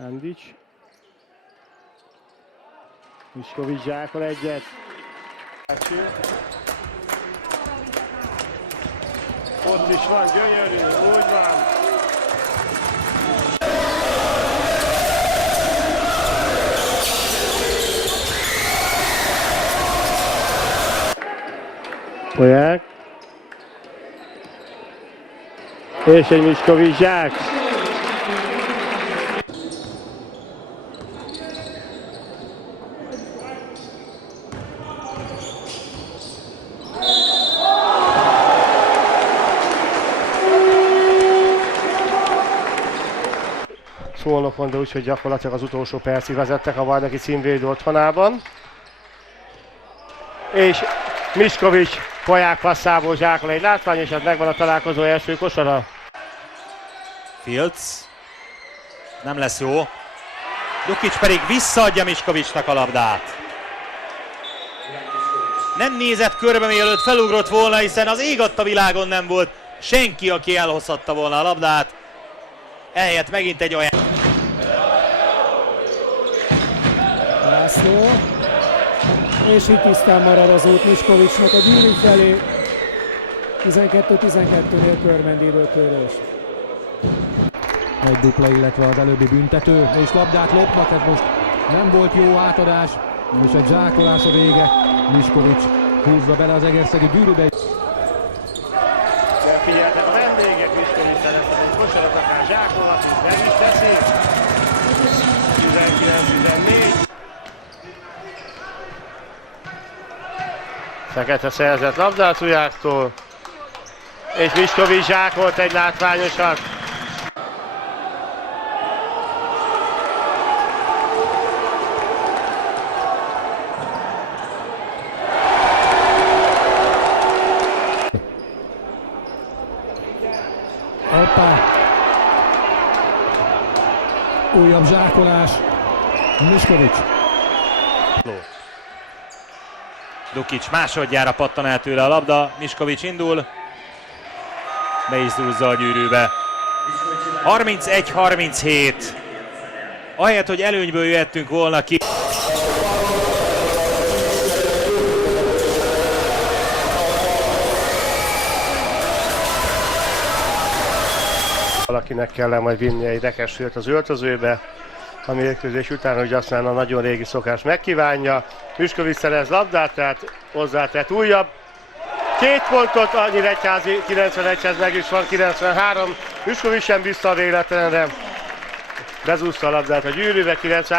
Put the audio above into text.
Handics. Miskovics zsákol egyet. Ott is van, gyönyörű, úgy van. Polyák. És egy Miskovics zsák. Szolnokon, de úgyhogy gyakorlatilag az utolsó percig vezettek a bajnoki címvédő otthonában. És Miskovics Polyák passzából zsákol egy látványosat, megvan a találkozó első kosara. Fields. Nem lesz jó. Dukic pedig visszaadja Miskovicsnak a labdát. Nem nézett körbe, mielőtt felugrott volna, hiszen az ég adta világon nem volt senki, aki elhozhatta volna a labdát. Ehelyett megint egy olyan... László. És itt tisztán marad az út Miskovicsnak a Gyűrű felé. 12-12-nél Körmendi időtörés. Egy dupla, illetve az előbbi büntető, és labdát lopnak, tehát most nem volt jó átadás, és a zsákolás a vége. Miskovics húzza bele az egerszegi Gyűrűbe. Figyeltek a vendégek, Miskovics szeretett egy kosarat, akár zsákolhat, és meg is teszik. 19-14. Fekete szerzett labdát Ujáktól, és Miskovics zsákolt egy látványosat. Hoppá! Újabb zsákolás. Miskovics. Dukic másodjára pattan el tőle a labda, Miskovics indul, be is zúzza a Gyűrűbe. 31-37. Ahelyett, hogy előnyből jöhettünk volna ki. Valakinek kell majd vinni egy rekesfőt az öltözőbe, a mérkőzés után, hogy aztán a nagyon régi szokás megkívánja. Miskovics szerez labdát, tehát hozzátett újabb. 2 pontot a Nyíregyházi 91-hez meg is van, 93. Miskovics sem bízta a véletlenre. Bezúzta a labdát a Gyűrűbe, 93.